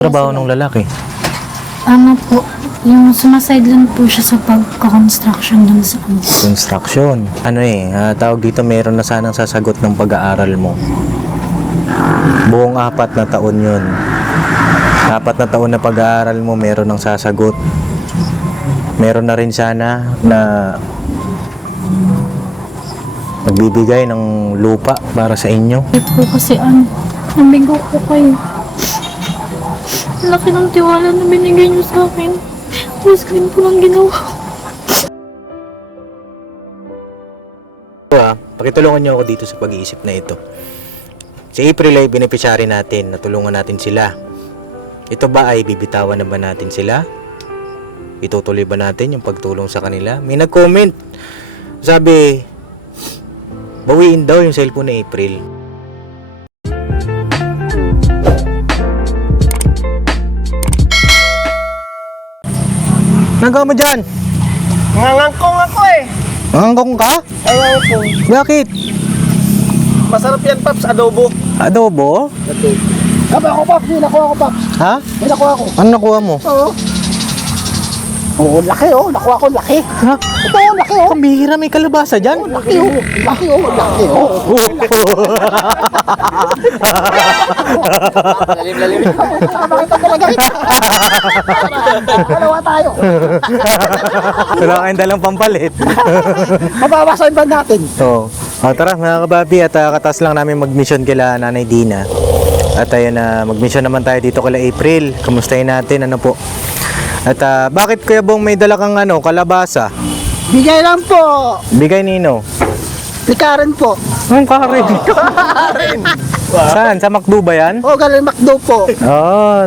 Trabaho ng lalaki. Ano po, yung sumasideline po siya sa pagka-construction dun sa ano. Construction. Tawag dito, meron na sanang sasagot ng pag-aaral mo. Buong 4 na taon yun. 4 na taon na pag-aaral mo, meron ng sasagot. Meron na rin sana na magbibigay ng lupa para sa inyo. Ito po kasi namigo ko kayo. Laki ng tiwala na binigay niyo sa akin. Tapos ganun po lang ginawa. Pakitulungan niyo ako dito sa pag-iisip na ito. Si April ay beneficiary natin, natulungan natin sila. Ito ba ay bibitawan na ba natin sila? Itutuloy ba natin yung pagtulong sa kanila? May nag-comment. Sabi, bawiin daw yung cellphone ni April. Nagawa mo dyan? Nangangkong ako eh. Nangangkong ka? Ayaw ko. Bakit? Masarap yan, Paps. Adobo. Adobo? Kaba ako, Paps. May nakuha ako, Paps. Ha? May nakuha ako. Ano nakuha mo? Oo. Oo, laki oh. Nakuha ko, laki. Ha? Ito, laki oh. Pambihira, may kalabasa dyan? Laki oh. Laki oh. Laki oh. Lalim. Bakit ang talaga ito? Dalawa tayo. Wala kayong dalang pampalit. Mabawasan ba natin? So, tara mga kababi at katas lang namin mag-mission kila Nanay Dina. At ayun mag-mission naman tayo dito kila April. Kamustahin natin, ano po. At bakit Kuya Bong may dala kang kalabasa? Bigay lang po. Bigay nino? Ni Karen po. Ang Karen. Karen. Saan? Sa McDo ba yan? Oh, galing McDo po.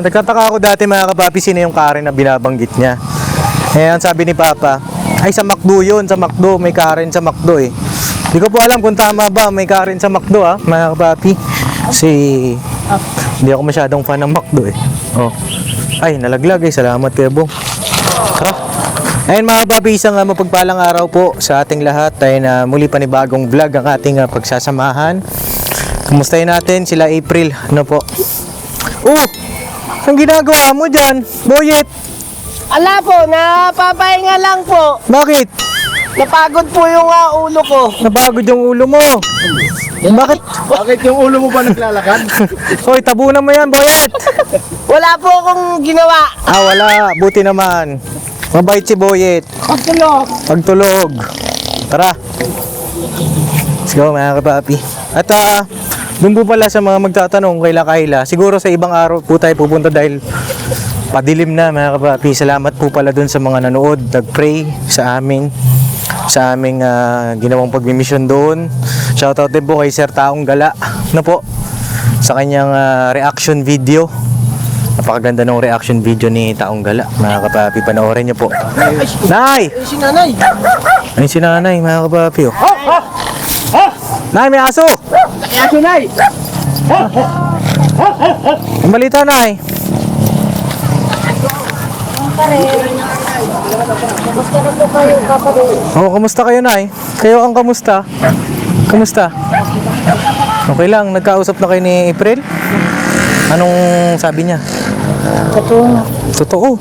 Nagtataka ako dati mga kapapi sino yung Karen na binabanggit niya. Ang sabi ni Papa, ay sa McDo yun, sa McDo, may Karen sa McDo eh. Hindi ko po alam kung tama ba, may Karen sa McDo mga kapapi. Kasi hindi ako masyadong fan ng McDo eh. Ay, nalaglag eh, salamat Kuya Bong. Ayun mga kapapi, isang mapagpalang araw po sa ating lahat. Ay na muli panibagong vlog ang ating pagsasamahan. Kumustahin natin sila April, ano po? Ang ginagawa mo dyan, Boyet? Ala po, napapahinga lang po. Bakit? Napagod po yung ulo ko. Napagod yung ulo mo. Bakit? Bakit yung ulo mo ba naglalakad? Hoy, tabunan mo yan, Boyet! Wala po akong ginawa. Wala, buti naman. Mabait si Boyet. Pagtulog. Tara. Let's go mga kapapi. At doon po pala sa mga magtatanong kaila-kaila, siguro sa ibang araw po tayo pupunta dahil padilim na mga kapapi. Salamat po pala doon sa mga nanood, nag-pray sa amin, sa aming ginawang pagmimisyon doon. Shoutout din po kay Sir Taong Gala na po sa kanyang reaction video. Napakaganda ng reaction video ni Taong Gala. Mga kapapi, panoorin niyo po. Nay! Si nanay. Ay si nanay mga kapapi. Nay, may aso! Kaya si nanay. Ang balita, Nay. Kamusta na po kayo, kapatid? Kamusta kayo, Nay? Kayo ang kamusta? Kamusta? Okay lang, nagkausap na kayo ni April? Anong sabi niya? Totoo.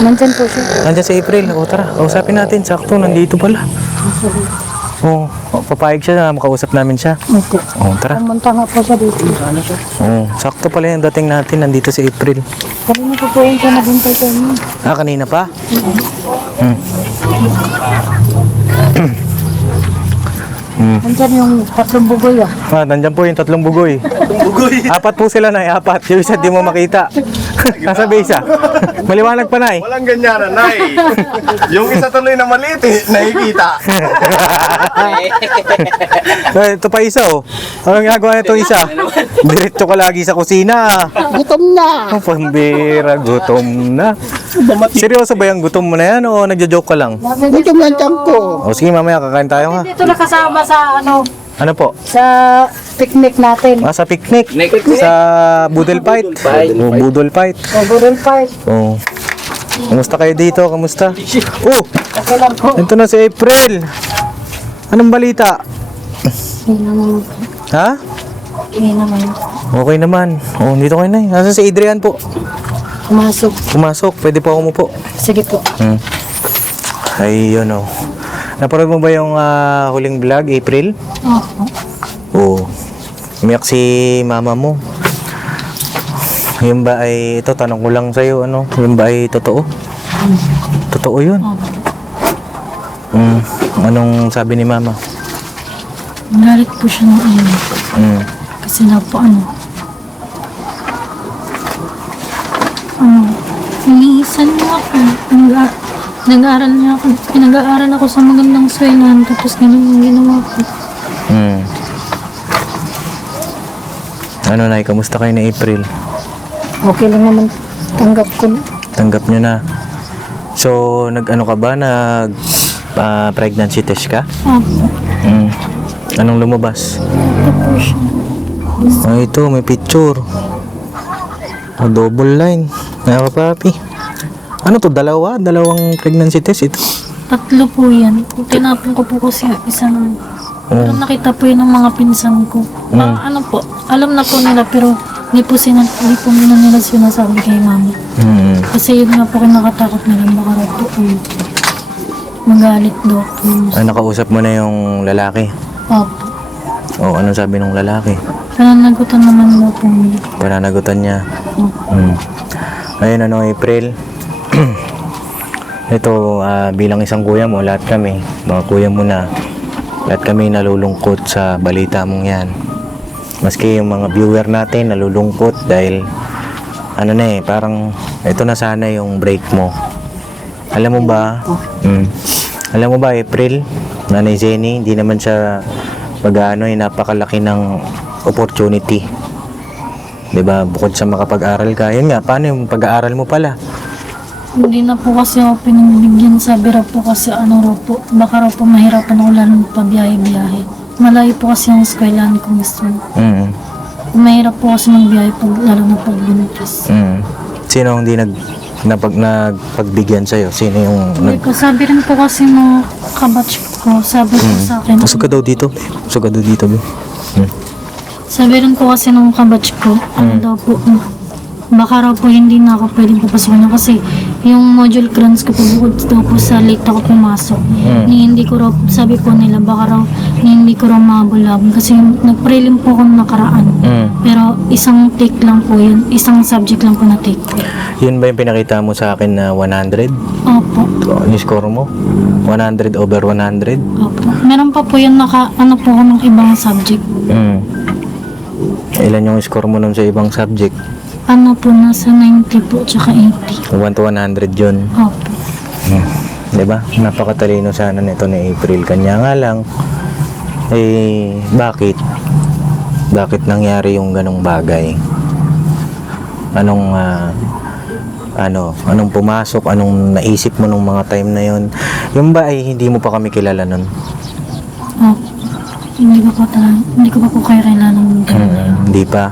Nandyan po siya. Nandiyan si April. Tara, kausapin natin. Sakto, nandito pala. Papayag siya na makausap namin siya. Tara. Pumunta nga po siya dito. Sakto pala yung dating natin. Nandito si April. Kanina po po yung siya naghintay sa inyo. Kanina pa? Nandyan yung 3 bugoy Nandyan po yung 3 bugoy. 4 po sila, Nay. 4. Yung isa di mo makita. Nasa base Maliwanag pa, Nay. Walang ganyan, Nay. Yung isa tuloy na maliit, nakikita. Ito pa isa, Anong ginagawa nito isa? Diretso ka lagi sa kusina. Gutom na. Pambira, gutom na. Seryoso ba yung gutom mo na yan o nagjo-joke ka lang? Gutom na tiyan ko. Sige, mamaya kakain tayo ha. Dito nakasama sa Ano po? sa picnic natin. Sa picnic? Sa Budol Fight? Budol Fight. Budol Fight. Kamusta kayo dito? Kamusta? Okay lang po. Ito na si April. Anong balita? Hindi naman. Ha? Hindi naman. Okay naman. Oh, dito kayo na. Nasaan si Adrian po? Pumasok. Pumasok. Pwede po ako umupo. Sige po. Ay, yun oh. Napanood mo ba yung huling vlog, April? Opo. Oo. Umiyak si mama mo. Yun ba ay, ito tanong ko lang sa'yo, ano? Yun ba ay totoo? Totoo yun? Opo. Anong sabi ni mama? Galit po siya ng ano. Kasi na po iniisan niya ako. Nag-aaral niya ako. Pinag-aaral ako sa magandang sweldan. Tapos ganun yung ginawa ko. Ano na, kamusta kayo ni April? Okay lang naman. Tanggap ko na. Tanggap nyo na. So, nag-ano ka ba? Pregnancy test ka? Opo. Anong lumabas? Ito po siya. Ito, may picture. Double line. Papi. Ano to? Dalawang pregnancy test ito. 3 po yan. Tinapon ko po kasi isang... Pero nakita po yun ng mga pinsan ko. Ano po, alam na po nila pero hindi po nila sinasabi kay mama. Kasi yun nga po kinakatakot nila baka raw po magalit daw po. Nakausap mo na yung lalaki? Opo. Anong sabi ng lalaki? Pananagutan naman daw po niya. Pananagutan niya. Opo. Ayun, April. Ito, bilang isang kuya mo, lahat kami, mga kuya mo na, lahat kami nalulungkot sa balita mong yan. Maski yung mga viewer natin nalulungkot dahil parang ito na sana yung break mo. Alam mo ba? Alam mo ba, April? Nanay Jenny, hindi naman siya napakalaki ng opportunity. 'Di ba? Bukod sa makapag-aral ka, yun nga, paano yung pag-aaral mo pala? Hindi na po kasi ako pinagbigyan. Sabi raw po kasi baka raw po mahirapan ako lalong pabiyahe-biyahe. Malayo po kasi ang eskwelahan ko mismo. Mahirap po kasi magbiyahe lalo na pagbuntis. Sino hindi nagpagbigyan sa'yo? Sino yung Hindi ko, sabi rin po kasi ng kabatch ko, sabi ko sa akin. Usog ka daw dito. Usog ka daw dito. Sabi rin po kasi ng kabatch ko, daw po, baka raw po hindi na ako pwedeng papasukin kasi yung module grants ko po bukod daw po sa late ako pumasok. Hindi ko raw, sabi po nila, baka raw hindi ko raw mabulabon kasi nag-prelim po ako nakaraan. Pero isang take lang po yun, isang subject lang po na take ko. Yun ba yung pinakita mo sa akin na 100? Opo. Yung score mo? 100 over 100? Opo. Meron pa po yun po ako ng ibang subject. Ilan yung score mo nun sa ibang subject? Nasa 90 po, tsaka 80. 1 to 100 yun. Opo. Diba? Napakatalino sana nito ni April. Kanya nga lang, bakit? Bakit nangyari yung ganong bagay? Anong pumasok? Anong naisip mo nung mga time na yun? Yung ba ay hindi mo pa kami kilala nun? Opo. Hindi ko pa po kayo kailangan Hindi pa.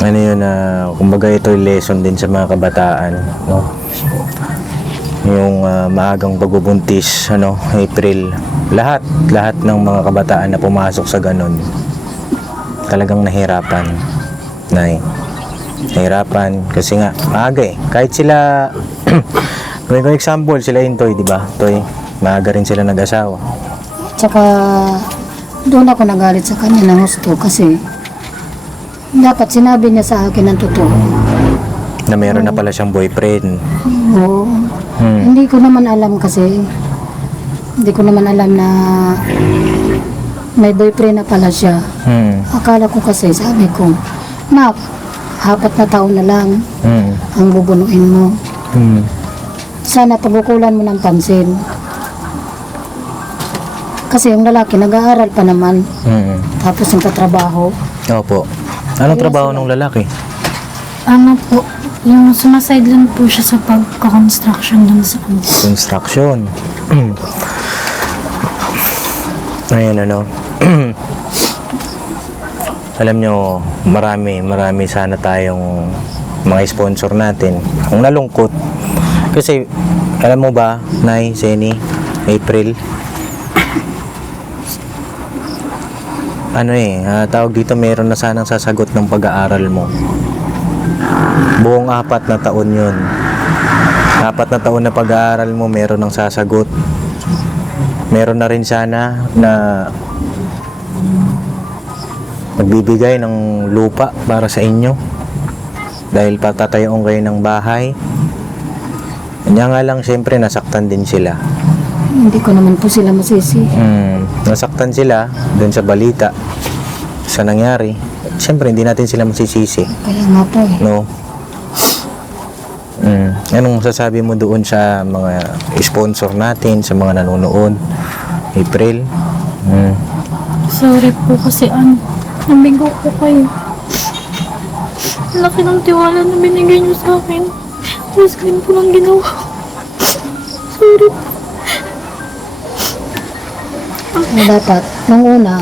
Ano yun, kumbaga ito yung lesson din sa mga kabataan, no? Yung maagang pagbubuntis, April, lahat ng mga kabataan na pumasok sa ganon, talagang nahirapan, nahirapan kasi nga maaga kahit sila may example sila Intoy, di ba? Toy, maaga rin sila nag-asawa. Tsaka doon ako nagalit sa kanya ng gusto kasi dapat sinabi niya sa akin ang totoo. Na meron na pala siyang boyfriend. Oo. Hindi ko naman alam kasi. Hindi ko naman alam na may boyfriend na pala siya. Akala ko kasi, sabi ko, Nak, 4 na taon na lang ang bubunuin mo. Sana pagkukulan mo ng pansin. Kasi yung lalaki nag-aaral pa naman. Tapos nagtatrabaho. Opo. Anong trabaho ng lalaki? Po, yung sumasideline po siya sa pagka-construction dun sa Construction. Ayan, alam nyo, marami sana tayong mga sponsor natin. Ang nalungkot. Kasi, alam mo ba, Nay, Jenny, April, tawag dito, meron na sanang sasagot ng pag-aaral mo. Buong 4 na taon yun. 4 na taon na pag-aaral mo, meron ng sasagot. Meron na rin sana na magbibigay ng lupa para sa inyo. Dahil patatayoon kayo ng bahay. Kanya nga lang, syempre, nasaktan din sila. Hindi ko naman po sila masisi. Nasaktan sila dun sa balita sa nangyari. Siyempre, hindi natin sila masisisi. Kaya nga po eh. No? Anong masasabi mo doon sa mga sponsor natin, sa mga nanonood? April? Sorry po kasi nabigo ko kayo. Ang laki ng tiwala na binigay niyo sa akin. Tapos ganun ko lang ginawa. Sorry po. Na dapat, nung una,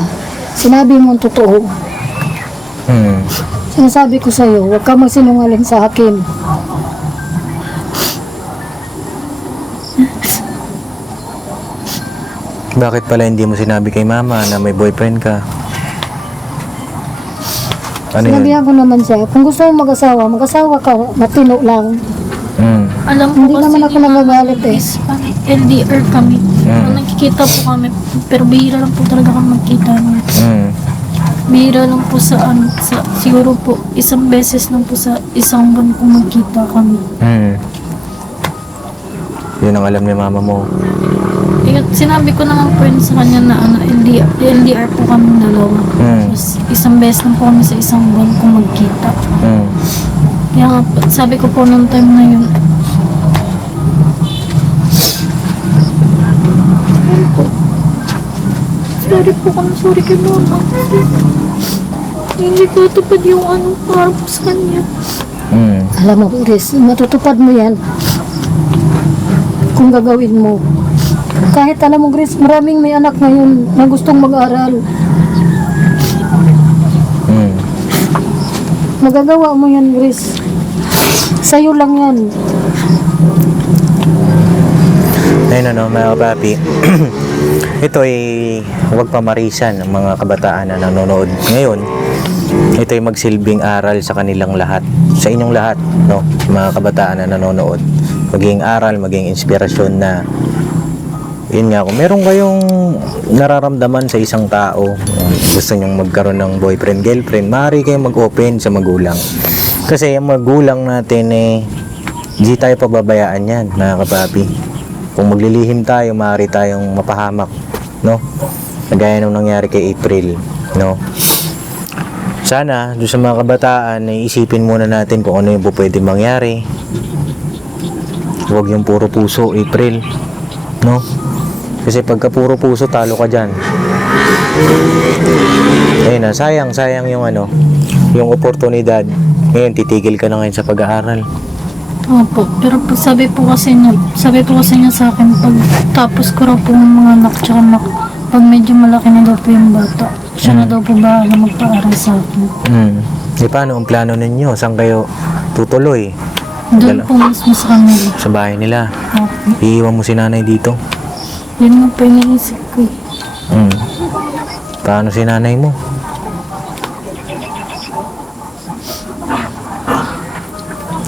sinabi mo ang totoo. Sinasabi ko sa'yo, huwag ka magsinungaling sa akin. Bakit pala hindi mo sinabi kay mama na may boyfriend ka? Ano yun? Sinabihan ko naman siya, kung gusto mo mag-asawa ka, matino lang. Alam ko Hindi kasi naman ako ni Mama nagagalit eh. is LDR kami. Nung nagkikita po kami, pero bihira lang po talaga kami magkita. Bihira lang po siguro po, isang beses lang po sa isang buwan kung magkita kami. Yun ang alam ni mama mo. Sinabi ko naman po yun sa kanya na LDR po kami dalawa. Tapos isang beses lang po kami sa isang buwan kung magkita. Kaya nga po, sabi ko po nung time na yun, sorry kay mama. Hindi ko tupad yung para po sa kanya. Alam mo, Iris, matutupad mo yan kung gagawin mo. Kahit alam mo, Grace, maraming may anak ngayon na gustong mag-aral. Magagawa mo yan, Grace. Sa'yo lang yan. Ayun mga kapapi. Ito ay huwag pamarisan ng mga kabataan na nanonood ngayon. Ito ay magsilbing aral sa kanilang lahat. Sa inyong lahat, no? Mga kabataan na nanonood. Maging aral, maging inspirasyon na yun nga, kung meron kayong nararamdaman sa isang tao, gusto nyong magkaroon ng boyfriend, girlfriend, maaari kayong mag-open sa magulang. Kasi ang magulang natin hindi tayo pababayaan yan, mga kapapi. Kung maglilihim tayo, maaari tayong mapahamak, no? Kagaya nung nangyari kay April, no? Sana, doon sa mga kabataan, isipin muna natin kung ano yung pwede mangyari. Huwag yung puro puso, April, no? Kasi pagka puro puso, talo ka dyan. Ayun na, sayang yung yung oportunidad. Ngayon, titigil ka na ngayon sa pag-aaral. Opo, pero sabi po kasi niya sa akin, pag tapos ko raw po ng mga anak, tsaka pag medyo malaki na daw po yung bata, siya na daw po bahala magpaaral sa akin. Di paano ang plano ninyo? Saan kayo tutuloy? Doon po mismo sa kanila. Sa bahay nila? Opo. Iiwan mo si nanay dito? Yun nga po yung iniisip ko eh. Paano si nanay mo?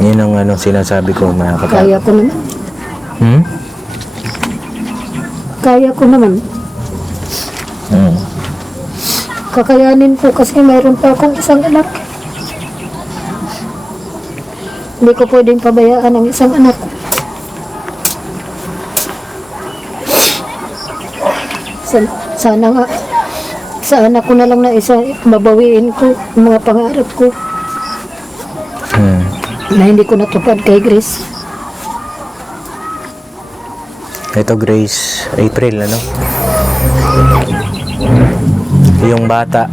Yun ang sinasabi ko, mga kapatid. Kaya ko naman. Kaya ko naman. Kakayanin ko kasi mayroon pa akong isang anak. Hindi ko pwedeng pabayaan ang isang anak. Sana nga, sa anak ko na lang na isa, babawiin ko ang mga pangarap ko na hindi ko natupad kay Grace. Ito, Grace, April, yung bata,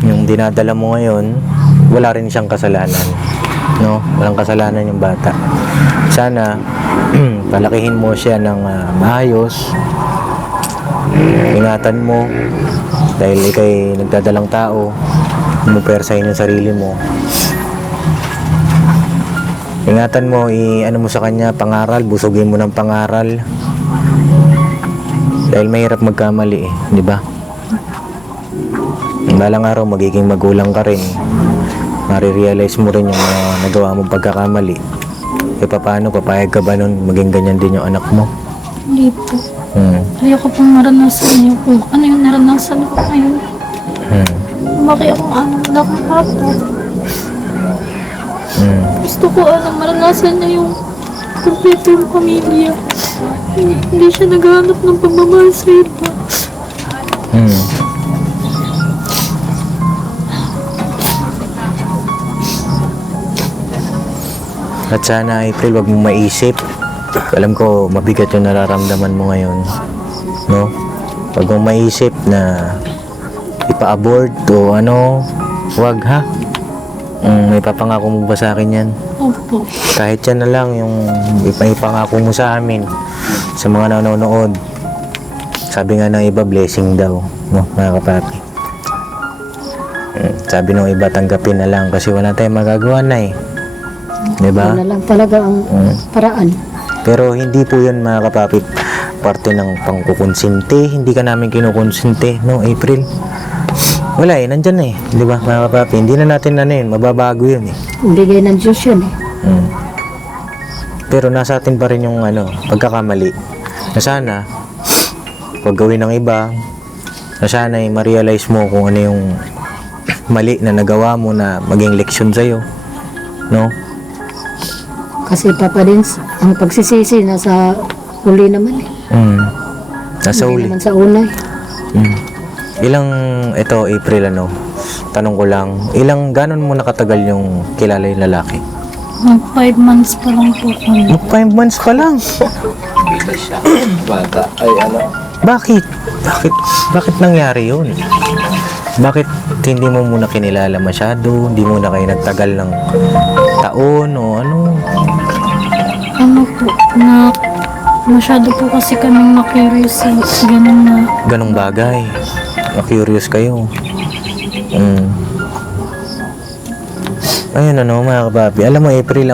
yung dinadala mo ngayon, wala rin siyang kasalanan, no? Walang kasalanan yung bata. Sana palakihin mo siya ng maayos. Ingatan mo dahil ikay nagdadalang tao, umupersahin yung sarili mo. Ingatan mo, mo sa kanya pangaral, busugin mo ng pangaral. Dahil mahirap magkamali di ba? Balang araw, magiging magulang ka rin. Marirealize mo rin yung mga nagawa mong pagkakamali. E paano, papayag ka ba nun maging ganyan din yung anak mo? Hindi po. Hmm. Ayoko pong maranasan niyo po. Ano yung naranasan ko ngayon? Hmm. Lumaki akong anak ako. Hmm. Gusto ko maranasan niya yung kumpleto yung pamilya. Hindi siya naghahanap ng pagmamahal sa iba. Hmm. At sana, April, wag mong maisip. Alam ko, mabigat yung nararamdaman mo ngayon. No? Wag mong maisip na ipa-abort o ano. Wag, ha? May papangako mo ba sa akin yan? Opo. Kahit yan na lang yung ipangako mo sa amin, sa mga nanonood. Sabi nga ng iba, blessing daw, no, mga kapapi. Sabi ng iba, tanggapin na lang kasi wala tayong magagawa na eh. Diba? Yun na lang talaga ang paraan. Pero hindi po yun, mga kapapi, parte ng pangkukonsinti. Hindi ka namin kinukonsinti, no, April? Wala eh, nandyan eh. Di ba, mga kapapi? Hindi na natin mababago yun eh. Bigay ng Diyos yun eh. Pero nasa atin pa rin yung pagkakamali. Na sana, huwag gawin ng iba. Na sana ma-realize mo kung ano yung mali na nagawa mo na maging leksyon sa'yo. No? Kasi Papa Dins, ang pagsisisi nasa huli naman eh. Nasa Hindi uli. naman sa una eh. Ilang, ito, April, tanong ko lang, ganon mo nakatagal yung kilala yung lalaki? 5 months pa lang po kami. 5 months pa lang. Kita siya. Bata. Ay, Bakit? Bakit nangyari yun? Bakit hindi mo muna kinilala masyado? Hindi mo na kayo nagtagal ng taon o ano? Ano po, masyado po kasi kaming na-curious sa ganun na. Ganong bagay. Na-curious kayo. Ayun mga kababi. Alam mo, April,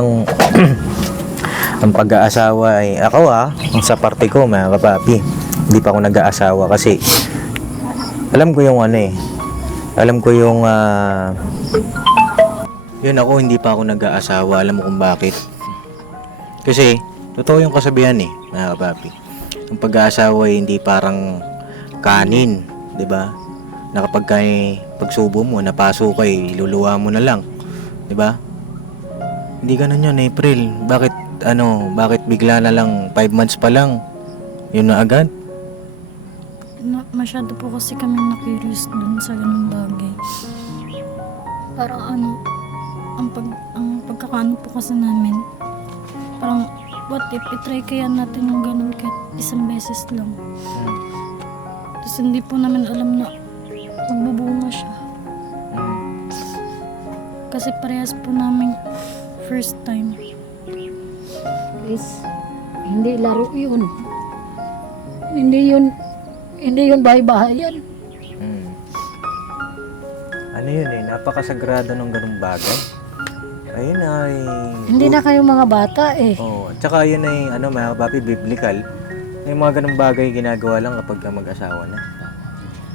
ang pag-aasawa ay ako sa parte ko, mga kababi. Hindi pa ako nag-aasawa kasi alam ko yung alam ko yung yun ako, hindi pa ako nag-aasawa. Alam mo kung bakit? Kasi totoo yung kasabihan mga kababi. Ang pag-aasawa ay hindi parang kanin, 'di ba? Na kapag pagsubo mo, napaso ka, iluluwa mo na lang. 'Di ba? Hindi ganoon yun, April. Bakit bigla na lang 5 months pa lang? Yun na agad? Masyado po kasi kaming na-curious dun sa ganung bagay. Parang ang pagkakaano po kasi namin, parang what if itry kaya natin yung ganun kahit isang beses lang. Tapos hindi po namin alam na magbubunga siya. Kasi parehas po namin first time. Guys, hindi laro yun. Hindi yun bahay-bahay yan. Ano yun napakasagrado ng ganung bagay. Ayun ay Hindi na kayo mga bata eh. at saka yun ay mga kapapi, biblical. Yung mga ganung bagay ginagawa lang kapag mag-asawa na.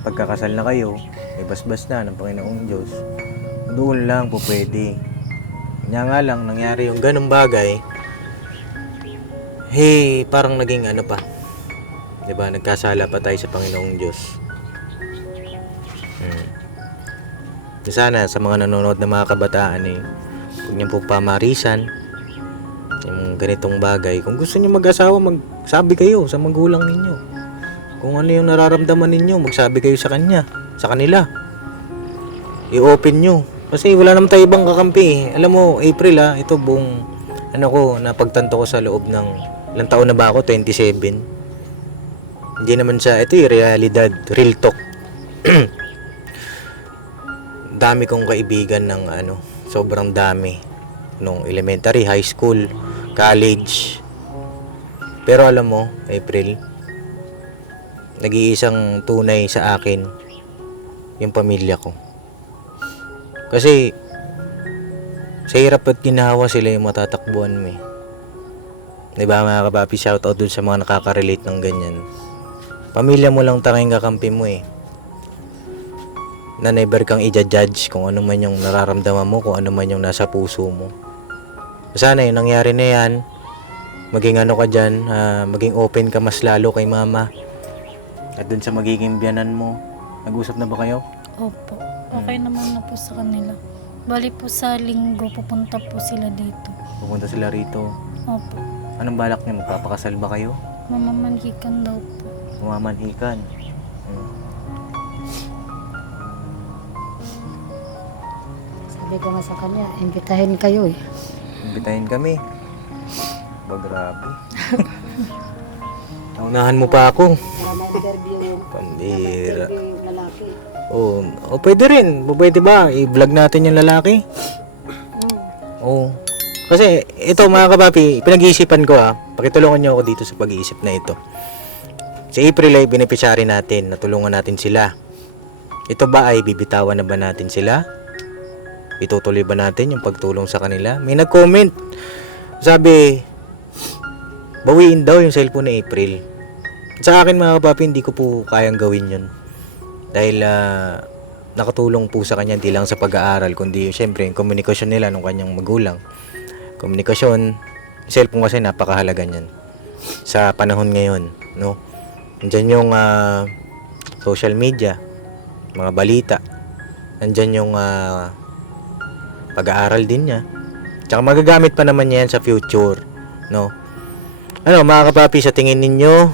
Pagkakasal na kayo, basbas na ng Panginoong Diyos. Doon lang po pwede. Kanya nga lang, nangyari yung ganung bagay, parang naging pa. Diba, nagkasala pa tayo sa Panginoong Diyos. Sana sa mga nanonood na mga kabataan huwag niyo po pamarisan yung ganitong bagay. Kung gusto niyo mag-asawa, magsabi kayo sa magulang ninyo. Kung ano yung nararamdaman ninyo, magsabi kayo sa kanila. I-open nyo. Kasi wala naman tayo ibang kakampi. Alam mo, April ito buong napagtanto ko sa loob ng ilang taon na ba ako? 27. Hindi naman siya, ito yung realidad, real talk. Dami kong kaibigan ng sobrang dami. Nung elementary, high school, college. Pero alam mo, April, nag-iisang tunay sa akin yung pamilya ko. Kasi sa hirap at ginawa sila yung matatakbuhan mo. Diba mga kapapi, shoutout dun sa mga nakaka-relate ng ganyan. Pamilya mo lang tanging kakampi mo. na never kang i-judge kung ano man yung nararamdaman mo, kung ano man yung nasa puso mo. Sana yung nangyari na yan, maging ano ka dyan, maging open ka mas lalo kay mama. At dun sa magiging biyanan mo, nag-usap na ba kayo? Opo. Okay naman na po sa kanila. Bali po sa linggo, pupunta po sila dito. Pupunta sila rito. Opo. Anong balak niyo? Magpapakasal ba kayo? Mamamanhikan daw po. Mamanhikan. Sabi ko nga sa kanya, imbitahin kayo eh. Imbitahin kami. Grabe. Naunahan mo pa ako. Para ma-interview yung Pandira. lalaki. Oh, pwede rin. Pwede ba? I-vlog natin yung lalaki. Oo. Kasi ito mga kapapi, pinag-iisipan ko pakitulungan niyo ako dito sa pag-iisip na ito. Si April ay beneficiary natin, natulungan natin sila. Ito ba ay bibitawan na ba natin sila? Itutuloy ba natin yung pagtulong sa kanila? May nag-comment. Sabi, bawiin daw yung cellphone ni April. Sa akin mga kapapi, hindi ko po kayang gawin yun. Dahil nakatulong po sa kanya hindi lang sa pag-aaral, kundi syempre yung komunikasyon nila ng kanyang magulang. Komunikasyon, cellphone kasi napakahalaga niyan sa panahon ngayon, no? Nandiyan yung social media, mga balita. Nandiyan yung pag-aaral din niya. Tsaka magagamit pa naman niya yan sa future, no? Ano, mga kapapi, sa tingin ninyo,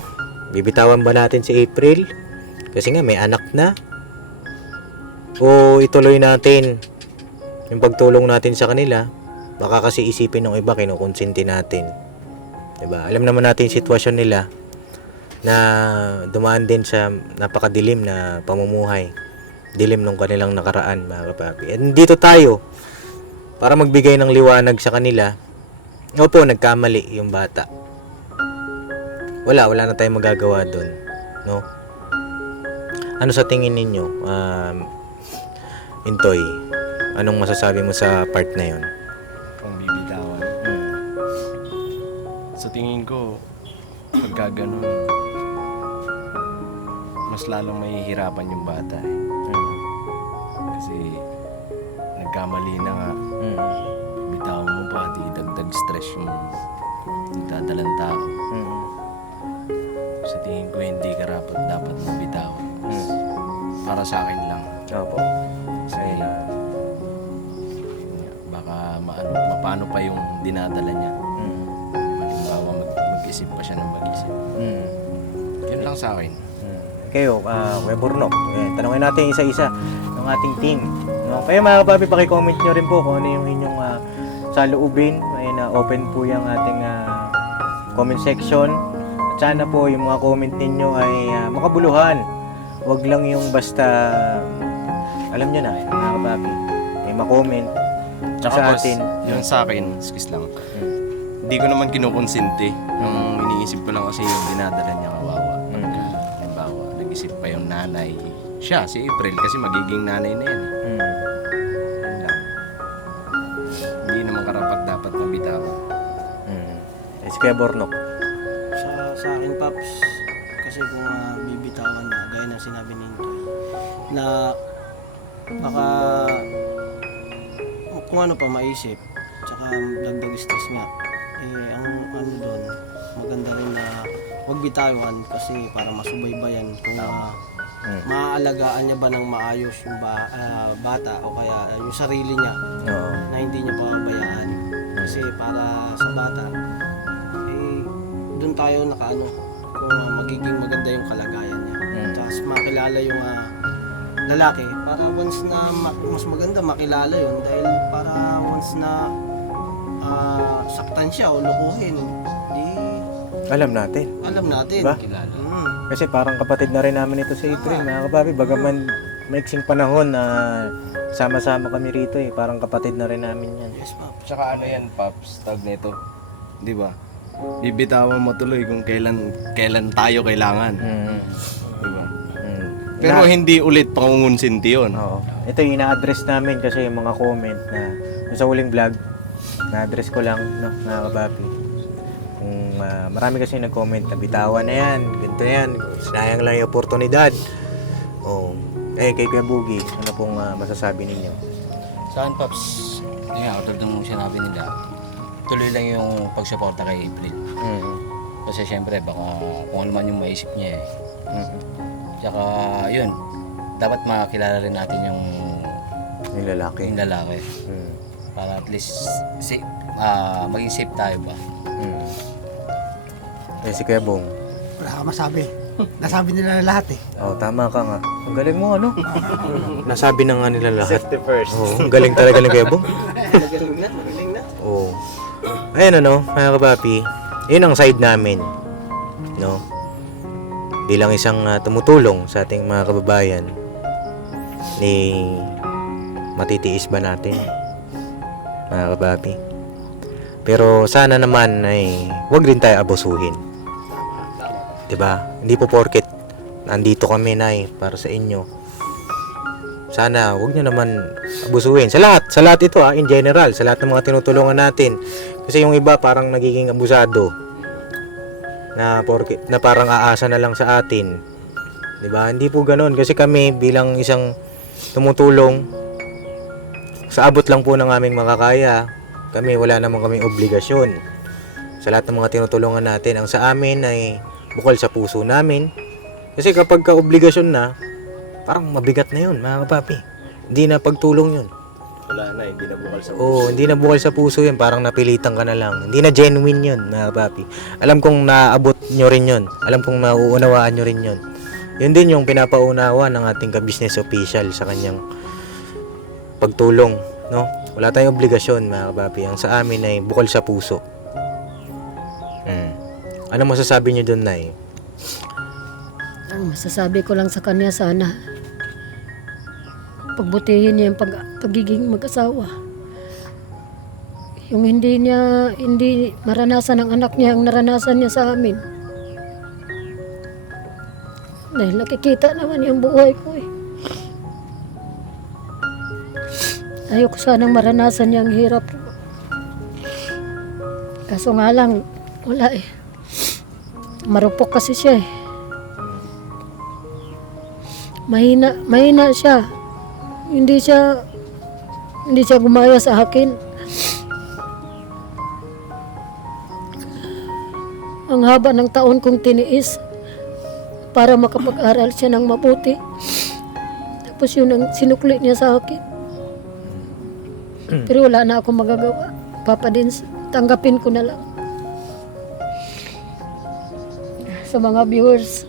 bibitawan ba natin si April? Kasi nga may anak na. O ituloy natin yung pagtulong natin sa kanila. Baka kasi isipin ng iba, kinukonsinti natin. Diba? Alam naman natin yung sitwasyon nila na dumaan din sa napakadilim na pamumuhay. Dilim nung kanilang nakaraan, mga kapapi. And dito tayo para magbigay ng liwanag sa kanila. Opo, nagkamali yung bata. Wala na tayong magagawa doon, no? Ano sa tingin ninyo, Intoy? Anong masasabi mo sa part na yon? Kung bibitawan. Sa tingin ko, pagka ganun, mas lalong mahihirapan yung bata eh. Kasi nagkamali na nga. Bitawan mo pa, di dagdag stress yung dadalang tao. Sa tingin ko, hindi ka dapat mabitawan. Para sa akin lang. Opo. Kasi baka mapano pa yung dinadala niya. Halimbawa, mag-isip pa siya ng mag-isip. Yun lang sa akin. Kayo, Kuya Burnok, tanongin natin isa-isa ng ating team. No? Kaya mga kapapi, paki-comment nyo rin po kung ano yung inyong saloobin. Ayun, open po yung ating comment section. At sana po yung mga comment ninyo ay makabuluhan. Huwag lang yung basta, alam nyo na, mga kapapi, may makomment Tsaka sa boss, atin. yun sa akin, excuse lang. Hindi ko naman kinukonsinti. Ang iniisip ko lang kasi yung dinadala niya kawawa. Halimbawa, nag-isip pa yung nanay. Siya, si April, kasi magiging nanay na yan. Yun lang. Hindi naman karapat dapat mabitawan. Si Kuya Burnok. Sa akin, Paps, kasi kung bibitawan niya, gaya ng sinabi ni Intoy, na baka kung ano pa maisip, tsaka dagdag stress nga, ang ano doon, maganda rin na huwag bitawan kasi para masubaybayan kung maaalagaan niya ba ng maayos yung bata o kaya yung sarili niya Oo. na hindi niya pababayaan. Kasi para sa bata, doon tayo nakaano kung magiging maganda yung kalagayan niya. Tapos makilala yung lalaki para once na mas maganda makilala yun dahil para once na saktan siya o lukuhin, di Alam natin. alam natin. Diba? Kilala. Kasi parang kapatid na rin namin ito si April, mga kapapi. Bagaman maiksing panahon na sama-sama kami rito parang kapatid na rin namin yan. Yes, Pap. Tsaka ano yan, Paps, tag nito. Di ba? Bibitawan mo tuloy kung kailan tayo kailangan. Di ba? Pero hindi ulit pangungunsinti yun. Oo. Ito yung ina-address namin kasi yung mga comment na yung sa huling vlog, na-address ko lang, no, mga kapapi. Kung marami kasi nag-comment na bitawan na yan, ganito yan, sinayang lang yung oportunidad. Oh, Kay Kuya Boogie, ano pong masasabi ninyo? Sa akin, Paps, yun nga, tulad ng sinabi nila, tuloy lang yung pagsuporta kay April. Mm. Kasi syempre, baka kung ano man yung maisip niya Mm. Tsaka, yun, dapat makakilala rin natin yung Yung lalaki. Mm. para at least maging safe tayo ba. Mm. Si Kuya Bong. Wala ka masabi. Nasabi nila na lahat eh. Oh, tama ka nga. Ang galing mo, ano? Nasabi na nga nila lahat. Safety first. Oo, ang galing talaga ni Kuya Bong. Magaling na. Oo. Ayun ano, mga kapapi, yun ang side namin. No? Bilang isang tumutulong sa ating mga kababayan, matitiis ba natin, mga kapapi? Pero sana naman ay wag din tayo abusuhin. 'Di ba? Hindi po porket nandito kami para sa inyo. Sana wag niyo naman abusuhin. Sa lahat ito in general, sa lahat ng mga tinutulungan natin. Kasi yung iba parang nagiging abusado. Na parang aasa na lang sa atin. 'Di ba? Hindi po ganoon kasi kami bilang isang tumutulong sa abot lang po ng aming makakaya. Kami wala naman kaming obligasyon sa lahat ng mga tinutulungan natin. Ang sa amin ay bukal sa puso namin. Kasi kapag ka-obligasyon na, parang mabigat na yun, mga kapapi. Hindi na pagtulong yun. Wala na, hindi na bukal sa Oo, hindi na bukal sa puso yun. Parang napilitan ka na lang. Hindi na genuine yun, mga kapapi. Alam kong naabot nyo rin yun. Alam kong nauunawaan nyo rin yun. Yun din yung pinapaunawa ng ating ka-business official sa kanyang pagtulong. No? Wala tayong obligasyon, mga kapapi. Ang sa amin ay bukal sa puso. Ano masasabi nyo doon, Nay? Ang masasabi ko lang sa kanya sana, pagbutihin niya yung pagiging mag-asawa. Yung hindi maranasan ng anak niya ang naranasan niya sa amin. Dahil nakikita naman yung buhay ko eh. Ayoko sanang maranasan niya ang hirap. Kaso nga lang, wala eh. Marupok kasi siya eh. Mahina siya. Hindi siya gumaya sa akin. Ang haba ng taon kong tiniis para makapag-aral siya ng mabuti. Tapos yun ang sinukli niya sa akin. Pero wala na akong magagawa. Papa din, tanggapin ko na lang. Sa mga viewers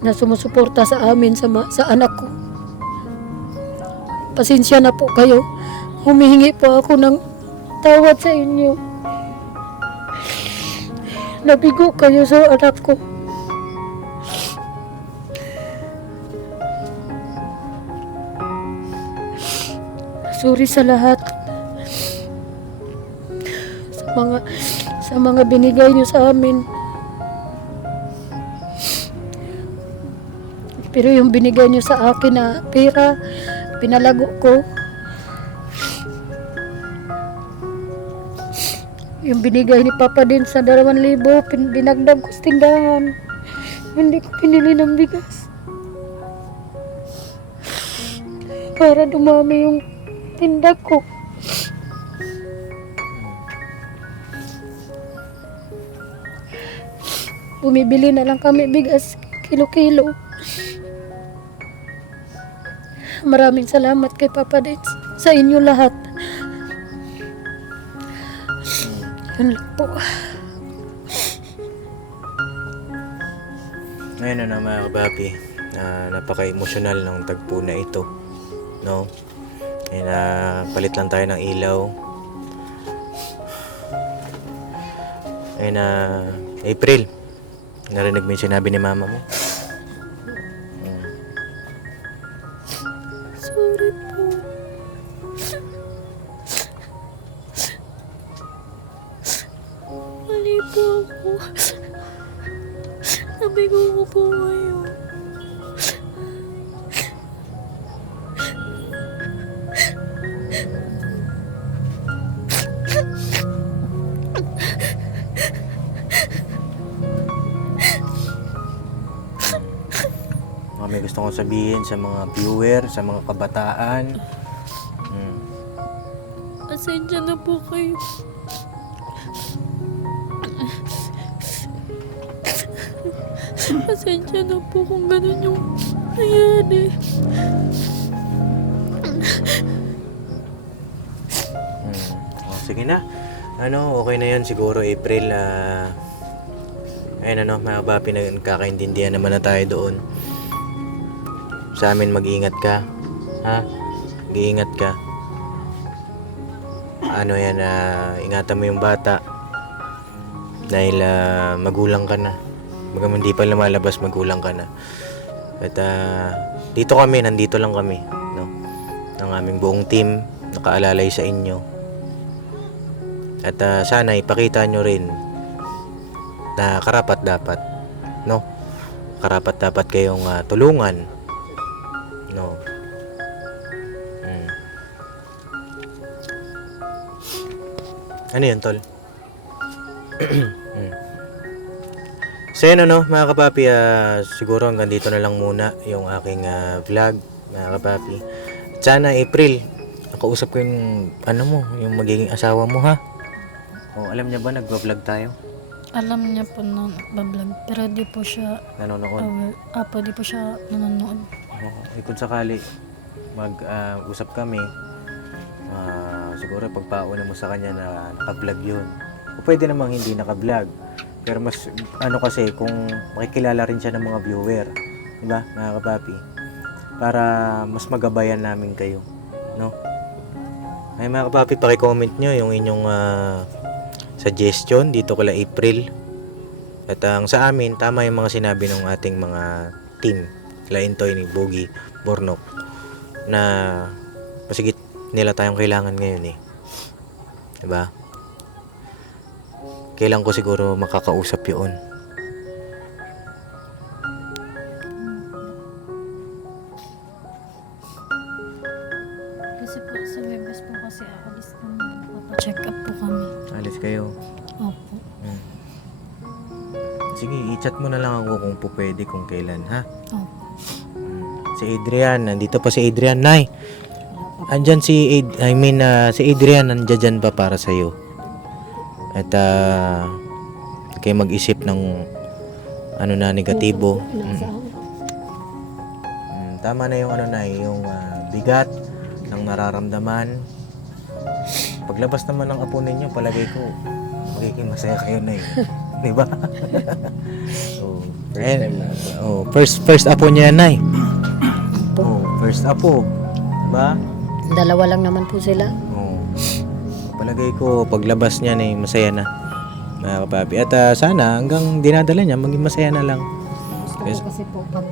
na sumusuporta sa amin, sa anak ko. Pasensya na po kayo. Humihingi po ako ng tawad sa inyo. Nabigo kayo sa anak ko. Sorry sa lahat. Sa mga binigay niyo sa amin. Pero yung binigay niyo sa akin na pera, pinalago ko. Yung binigay ni Papa din sa 2,000, dinagdag ko sa tindahan. Hindi ko pinili ng bigas. Para dumami yung tinda ko. Bumibili na lang kami bigas, kilo-kilo. Maraming salamat kay Papa Dins, sa inyo lahat. Yun lang po. Ngayon na mga kababi, napaka-emosyonal ng tagpo na ito. No? Palit lang tayo ng ilaw. April, narinig mo yung sinabi ni mama mo? Sorry po. Mali po ako. Nabigo ko po ngayon. may gusto kong sabihin sa mga viewer, sa mga kabataan. Pasensya na po kayo. Pasensya na po kung ganun yung nangyari. Sige na. Okay na yun siguro April. Ayun mga papi, nagkakaintindihan naman na tayo doon. Sa amin mag-iingat ka. Ha? Mag-iingat ka. Ingatan mo yung bata. Dahil magulang ka na. Baga hindi pa lumalabas, magulang ka na. At nandito lang kami. No? Ang aming buong team, nakaalalay sa inyo. At sana ipakita nyo rin na karapat dapat, no? Karapat dapat kayong tulungan, no? Ano yun, tol? So yun, mga kapapi, siguro hanggang dito na lang muna yung aking vlog, mga kapapi. Sana April, nakausap ko yung yung magiging asawa mo, ha? Alam niya ba nagba-vlog tayo? Alam niya po na bablog, pero di po siya Nanonood? di po siya nanonood. Kung sakali mag-usap kami, siguro pagpauna mo sa kanya na naka-vlog yun. O pwede namang hindi naka-vlog. Pero mas kasi kung makikilala rin siya ng mga viewer, di ba, mga kapapi? Para mas magabayan namin kayo, no? Ay mga kapapi, paki-comment nyo yung inyong suggestion dito kala April. At ang sa amin, tama yung mga sinabi ng ating mga team, Laintoy ni Bogie, Bornok, na masigit nila tayong kailangan ngayon eh. Diba? Kailan ko siguro makakausap yun. Kasi po sa Webes po kasi aalis kami. Check up po kami. Alis kayo. Opo. Sige, i-chat mo na lang ako kung pwede, kung kailan, ha? Opo. Si Adrian, nandito pa si Adrian, Nay. Andyan si Adrian, nandiyan dyan pa para sa'yo. At kayo mag-isip ng negatibo. Tama na yung yung bigat ng nararamdaman. Paglabas naman ng apo ninyo, palagay ko magiging masaya kayo na eh. Di ba? First apo niya, Nay. First apo. Diba? Dalawa lang naman po sila. Palagay ko paglabas niya masaya na, mga kapapi. At sana hanggang dinadala niya maging masaya na lang. Gusto ko kasi po pag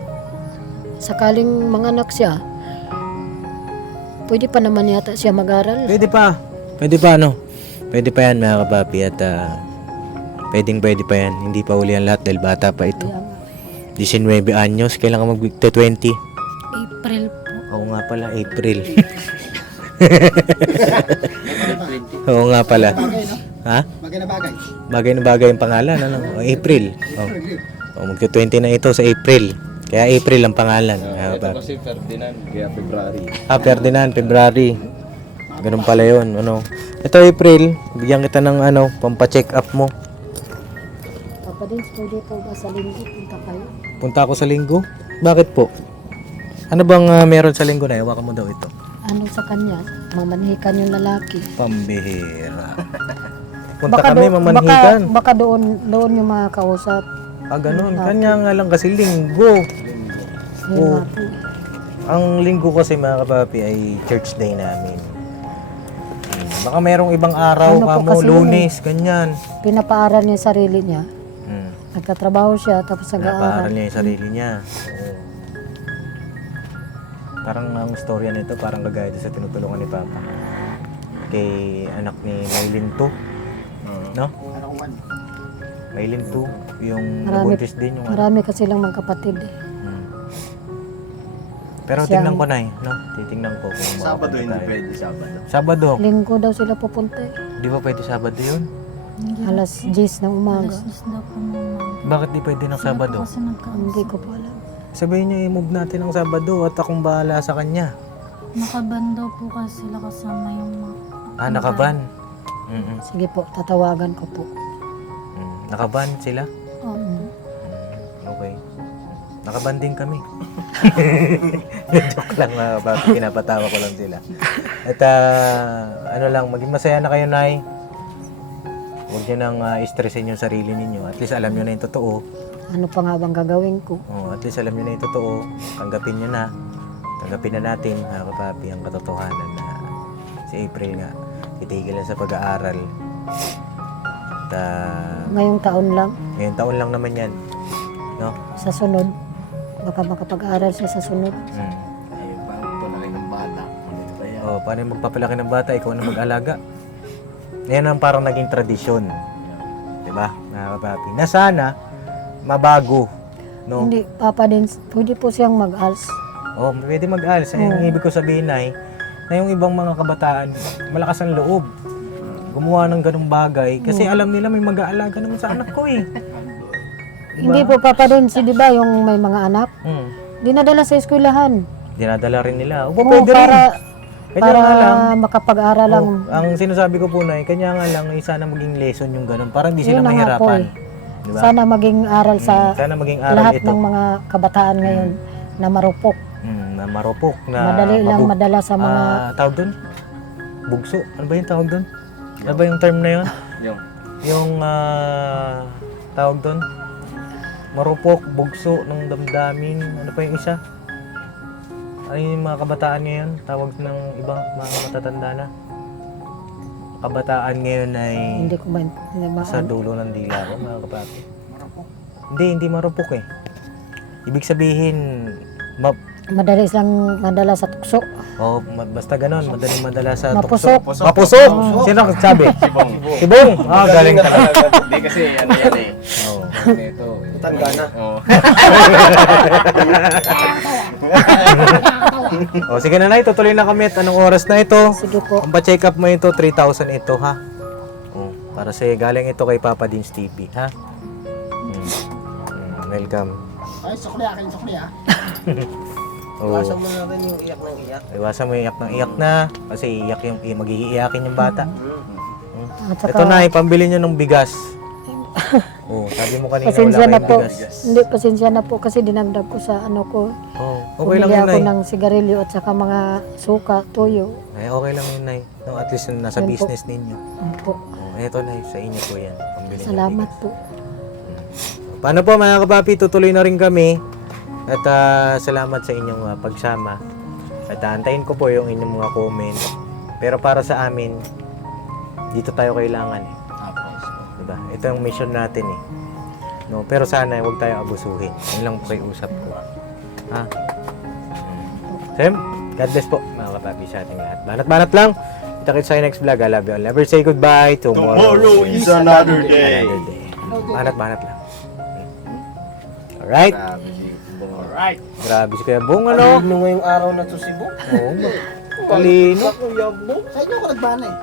sakaling manganak siya, pwede pa naman yata siya mag-aral. Pwede pa, pwede pa yan, mga kapapi. At pwede pa yan, hindi pa uli ang lahat dahil bata pa ito. 19 anyos, kailan ka mag-20? April po. Oo nga pala, April. Oo nga pala. Ha? Bagay na bagay. Bagay na bagay yung pangalan, April. Magto-20 na ito sa April. Kaya April ang pangalan. Ito kasi Ferdinand, kaya February. Ferdinand, February. Ganun pala yun. Ito April, bigyan kita ng pampa-check up mo. Papa din, pwede po ba sa linggo punta kayo? Punta ako sa linggo? Bakit po? Ano bang meron sa linggo na? Hawakan mo daw ito. Ano sa kanya? Mamanhikan yung lalaki. Pambihira. Punta kami mamanhikan. Baka doon yung mga kausap. Ganun. Kanya nga lang kasi linggo. Yun nga po. Ang linggo kasi, mga kapapi, ay church day namin. Baka merong ibang araw, Lunes, ganyan. Pinapaaral niya yung sarili niya. Nagkatrabaho siya, tapos Napaaral nag-aaral. niya yung sarili niya. Parang ang storya nito, parang kagaya sa tinutulungan ni Papa. Kay anak ni Maylin 2. No? Maylin 2. Yung nabuntis din. Marami kasi lang magkapatid eh. Pero tingnan ko na no? Titingnan ko kung Sabado makapunta hindi tayo. pwede, Sabado. Sabado. Linggo daw sila pupunta eh. Di ba pwede Sabado yun? Alas 10 ng umaga. Alas 10 daw po ng umaga. Bakit di pwede ng Sabado? Kasi nagkaroon. Hindi ko po alam. Sabihin niyo, i-move natin ang Sabado at akong bahala sa kanya. Nakaban daw po kasi sila kasama yung mga... Nakaban. Mm-mm. Sige po, tatawagan ko po. Nakaban sila? Oo. Okay. Nakaban din kami. Joke lang mga kapapi, pinapatawa ko lang sila. At ano lang, maging masaya na kayo, Nay. Huwag niyo nang stressin yung sarili ninyo. At least alam niyo na yung totoo. Ano pa nga bang gagawin ko? Oh, at least alam niyo na yung totoo. Tanggapin niyo na. Tanggapin na natin, mga kapapi, ang katotohanan na si April nga, titigil na sa pag-aaral. At Ngayong taon lang, ngayong taon lang naman yan. No? sa sunod, baka makapag-aral siya sa sunod. Ay, paano po na rin ng bata? Ano ba yan? Oh, paano yung magpapalaki ng bata, ikaw na mag-alaga? Yan ang parang naging tradisyon. 'Di ba? Mga kapapi. Na sana mabago, no? Hindi, papa din, pwede po siyang mag-ALS. Oh, pwede mag-ALS. Ang ibig ko sabihin ay na yung ibang mga kabataan, malakas ang loob. Gumawa ng ganung bagay kasi alam nila may mag-aalaga naman sa anak ko eh. Hindi po papa din, di ba yung may mga anak, dinadala sa eskwelahan. Dinadala rin nila. Opo, Oo, pwede rin. Kanya para nga lang. makapag-aral lang. Ang sinasabi ko po na kanya nga lang ay sana maging lesson yung ganun. Para hindi sila Yun na nga po mahirapan. eh. Di ba? Sana maging aral sa Sana maging aral lahat ito. ng mga kabataan ngayon na marupok. Na marupok, na Madali lang madala sa mga tawag doon? Bugso? Ano ba yung tawag doon? Ano ba yung term na yun? Yung tawag doon? Marupok, bugso ng damdamin. Ano pa yung isa? Ano yung mga kabataan ngayon? Tawag ng iba, mga matatanda na. Kabataan ngayon ay hindi ko ba sa dulo ng dila ko, mga kapatid. Hindi marupok eh. Ibig sabihin, madali lang madala sa tukso. basta ganon, madaling madala sa Mapusok. tukso. Mapusok! Sino nagsabi? Si Bong! Galing talaga. Hindi kasi ano yan eh. Oo. Ito, Tanda na. Oo. Sige na Nay, tutuloy na kami at anong oras na ito? Sige po. Kung pa-check up mo ito, 3,000 ito ha. Para sa galing ito kay Papa Dins TV ha. Welcome. Ay, sukli akin, sukli ah. Iwasan mo na rin yung iyak ng iyak. Iwasan mo iyak ng iyak na kasi iyak yung magiiyakin yung bata. At saka, Ito na, pambili nyo ng bigas. Sabi mo kanina pasensya wala na kayong po. bigas. Hindi, pasensya na po kasi dinagdag ko sa ano ko. Okay lang Bumili yun, ako Nay. ng sigarilyo at saka mga suka, tuyo. Ay, okay lang yun, Nay. No, at least nasa Yun po. business ninyo. Po. Ito, Nay, sa inyo po yan. Pambili ng Salamat bigas. po. Paano po mga kapapi, tutuloy na rin kami. At salamat sa inyong pagsama. At antayin ko po yung inyong mga comment. Pero para sa amin, dito tayo kailangan eh. Diba? Ito yung mission natin eh. No, pero sana huwag tayo abusuhin. Yun lang po kayo usap ko. Ha? Sam, God bless po mga kapapi sa ating lahat. Banat-banat lang. Kita-kits sa next vlog. I love you all. Never say goodbye. Tomorrow is another day. Another day. Banat-banat lang. Alright? Alright. Grabe si Kuya Bong, ano? Ano ngayong araw na to si Bo? Oo, talino. Kuya Bo? Sa inyo ako nagbana eh.